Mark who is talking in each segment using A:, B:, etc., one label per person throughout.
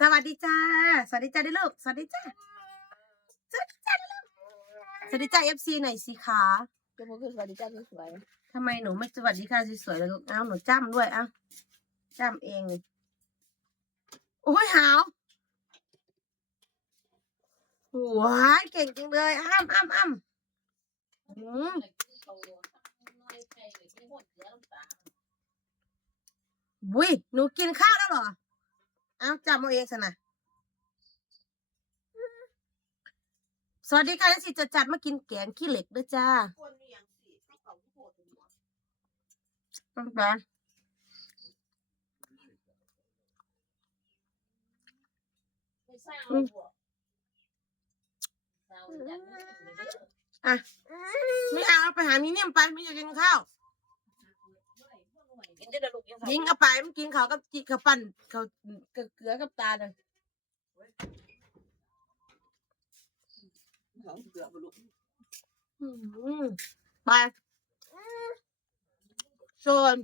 A: สวัสดีจ้า สวัสดีจ้าดิลูกสวัสดีจ้าสวัสดีจ้าดิลูกสวัสดีจ้าเอฟซีหน่อยสิคะ
B: ก็มันคือสวัสดีจ้าสวย
A: ทำไมหนูไม่สวัสดีค่ะสวยๆเลยลูกเอ้าหนูจ้ำด้วยเอ้าจ้ำเองเลยโอ้ยหาวว้ายเก่งจังเลยอ้ำอ้ำอ้ำอืมบุ้ยหนูกินข้าวแล้วเหรอเอ้าจำเอาเองสินะสวัสดีค่ะนันสิจะจัดมากินแกงขี้เหล็กด้วยจ้า
B: คนนี่ยังสิให้เขาพูดถึงว่า
A: ตั้งแต่
B: ไม่สร้าง
A: อืม
B: เราอย่างนี้
A: ไม่เอาเอาไปหามีเนี่ยมไปไม่อยากกินข้าว
B: กินได้ลูกยัง
A: ยิงเอาไปมันกินเขาวกับจิเขาวปั่นเขาวเกลือกับตาเลย
B: เขาเกลือลูก
A: อืมไปส่วน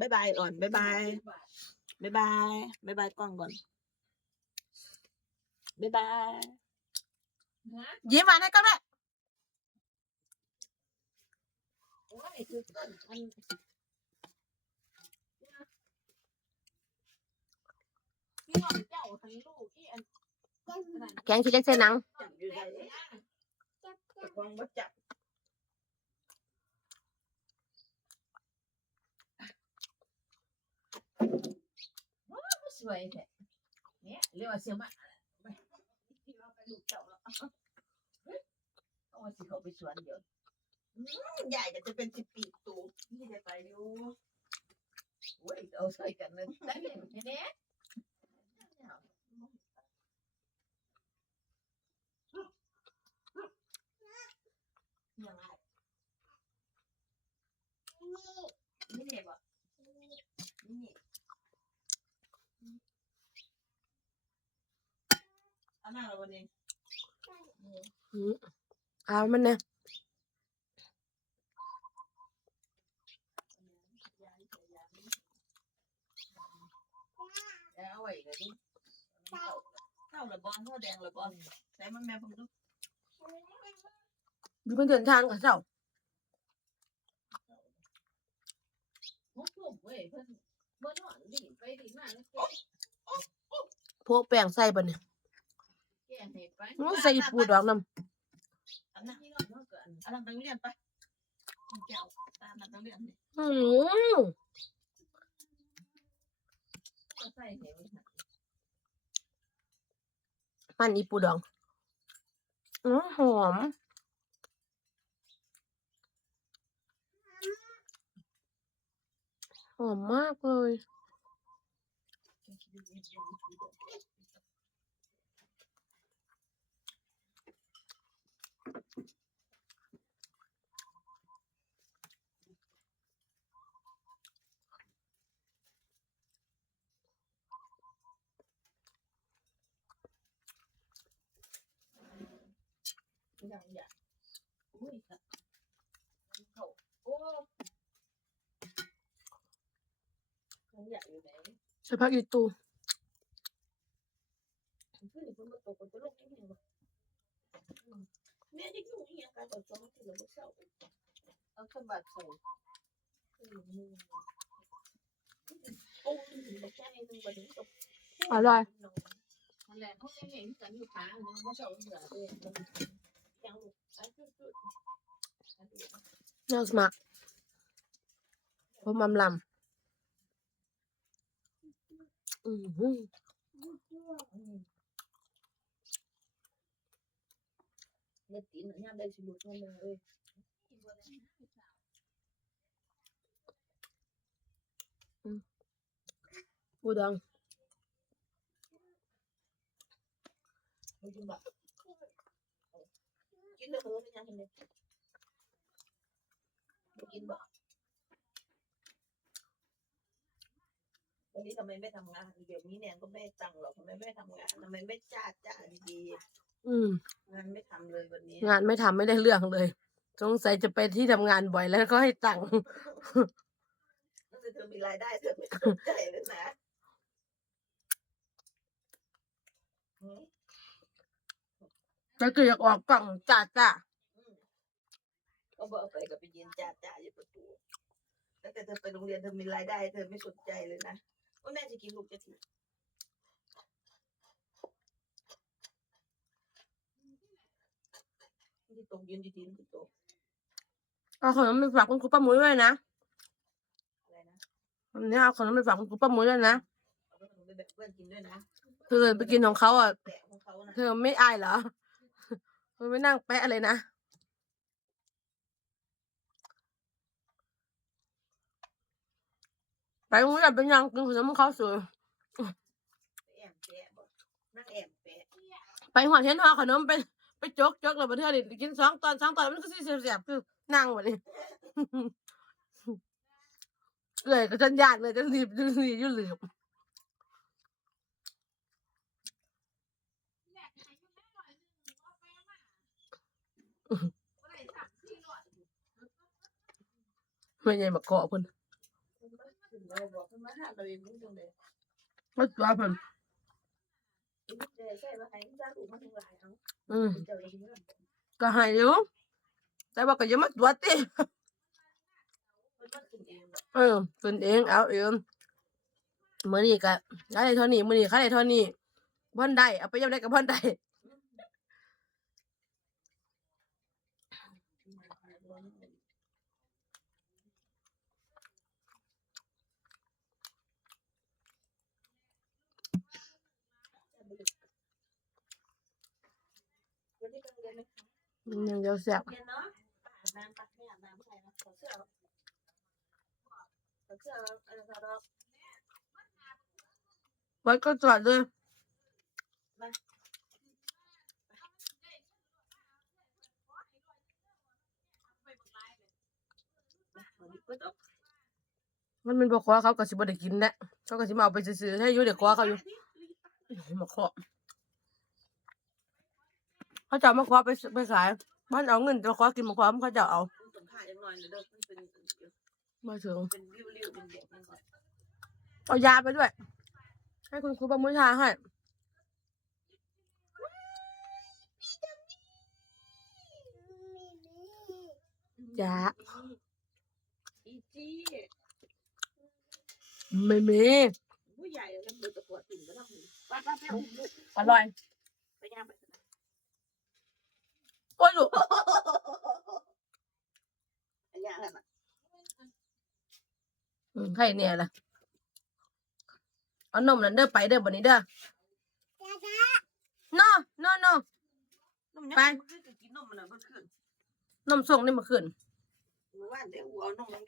B: บายบายก่อนบายบายบายบายบายบายกล้องก่อนบายบาย
A: ยิ้มมาได้ก็ได้
B: พี่น้องเจ้าทั้งลูกที่อัน
A: แกงขี้เล็กใส่หนัง
B: จับอยู่ได้ตะกองบ่จับ
C: สวยแท้เนี่ยเรียกว่าเสียมา ไป
B: ที่เกเจ้าแล้ว
C: เอาว่าสิเขาไปสวนเดี๋ยว
B: ใหญ่จะเป็นสิบปีตูที่จะไปอยู่
C: โอ้ยเอาใส่กันเลยได้เห็นแน่
B: ยังไง
C: นี่นี่ยบ่
B: นี่อันนั้นเราวันนี้
A: เอามันเนี่ย
C: เอาไว้เลยดิ
B: ข้าวระบอนข้าวแดงระบอนใส่มันแม่ผมดู
A: ดูมันเดินทางกับเจ้า
C: มุกทุ่มเว้ยเพิ่นบ่นอนดิไปดิมาแล้วแก
A: พวกแป้งใส่บะเนี่ย
C: แกให้ไป
A: มันใส่อีปูดอกน้
B: อันนั้น
C: นี่นอนเนาะก็อัน
B: อันนั้นต้องเรียนไปแก้วตามนั้นต้องเรียนนี่ำ
A: อืม
C: ก็ใส่ให้ไว้ค่ะ
A: มันอีปูดองอือหอมหอมมากเลย
C: อย่างอย่างอุ้ยค่ะเขาโอ้ยังอยากอยู่ไหน
A: ใส่ผักอีตู
C: เพิ่นเพิ่นมาตกคนตลกที่ไหนวะ
B: แม่ที่อยู่ยังการต่อสู้ที่เราไม่เศร้า
C: เอาขึ้นบาดใส่
B: โอ้ยไม่ใช่หนึ่งวันนี้ตก
A: อร่อย
C: นั่นแหละเขาเห็นกันอยู่ขาเนี่ยเขาชอบเหลือเลย
B: ยังอันจุดจุด
A: น่าสมักผมมำลำอือ
B: กินเลยเออเป็นยังไงไม่กินบบวันนี้ทำไมไม่ทำงานเดี๋ยวนี้เนี่ยก็ไม่ตังหรอกทำไมไม่ทำงานทำไมไม่จ้าจ้าดี
A: อืม
B: ๆงานไม่ทำเลยวันนี้
A: งานไม่ทำไม่ได้เรื่องเลย สงสัยจะไปที่ทำงานบ่อยแล้วก็ให้ตังค์
B: ถ้าเธอมีรายได้เธอไม่สนใจเลยนะอืม
A: ก็คืออยากออกกล่องจ้าจ้า
B: อืมก็บอกไปก็ไปยืนจ่าจ่าอยู่ประตูตั้งแต่เธอไปโรงเรียนเธอมีรายได้เธอไม่สนใจเลยนะว่าแม่จะกินลูกจะทีที่ตรงยืนดีๆที่ตรง
A: เอาขนมไปฝากคุณครูป้ามุ้ยด้วยนะ
B: อะไรนะ
A: วันนี้เอาขนมไปฝากคุณครูป้ามุ้ยด้วยนะ
B: เอาขนมไปแบ่งเพื่อนกินด้วยนะ
A: เธอไปกินของเขาอะ
B: แปะของเขานะ
A: เธอไม่อายเหรอ เธอไม่นั่งแปะอะไรนะไปโรงเรียนเป็นยังกินขนมเขาสวย
B: แอบแปะบอกนั่งแอบแปะ
A: ไปหัวเทียนหัวขนมไปไปจกจกแล้วประเทศนี่กินสองตอนสองตอนมันก็สิเสียบๆคือนั่งวะนี่เลยก็ฉันยากเลยจะรีบจะรีบอยุ่ลืม
C: แม่ขายอยู่แม่หน่อยหนึงเอาไปเอามาบ่ ได้สามสี่ร้อย
A: ไม่ใช่มาเกาะเพิ่น
B: มาถึงเราบอกคุณมาหาเราเองมึงจังเลย
A: มาตัวเพิ่น
B: คุณเจใช่ไหมกมาทั้งหายเอา
A: อืม
B: เจ้าเองเนี่ย
A: ก็ให้อยู่แต่ว่าก็ยังมาตัวติ
B: คุณมาถึงเอ
A: ออตนเองเอาเองมื้อนี้ก็ได้เท่านี้มื้อนี้ค่าได้เท่านี้บ่อนได้เอาไปยังได้กับบ่อนได้
B: วันนี้ไปเรียนไหม
A: มันยังเดียวแซ่บ
B: เรียนเนาะอาบน้ำปักไม่อาบน้ำเมื่ วันนี้ก็ต้อง
A: มันเป็นบ่ขอเขาก็สิบ่ได้กินแหละเขาก็สิมาเอาไปซื้อๆให้อยู่เดี๋ยวขอเขาอยู่มาขอเขาจะเอามาขอไปซื้อไปขายบ้านเอาเงินจะขอกินมาขอมันเขาจะเอา
B: สัมภาษณ์ยังหน่อยเลยเด้อมันเป็น
A: มาถึง
B: เป็นริ้วๆเป็นเด็กมันก่อน
A: เอายาไปด้วย ให้คุณครูประมุทาให้จ้า
B: อี จี้
A: ไม่มี
B: ผู้ใหญ่แล้วมือตะปวดติ่งก็ต้องมีป้าป้าไปอุ้มลูก
A: อร่อย
B: ไปย่างไป
A: โอ้ยลูก
B: ไปย่างอะไรนะ
A: อืมให้เนี่ยล่ะเอานมนั่นเด้อไปเด้อบันนี้เด้อ no no no
B: นมยัง
A: ไป
B: มันคือกินนมมันน่ะเมื่อคืน
A: นมส่งนี่มาขึ้น
B: เมื่อวานเดี๋ยวเอานมโรงเรียน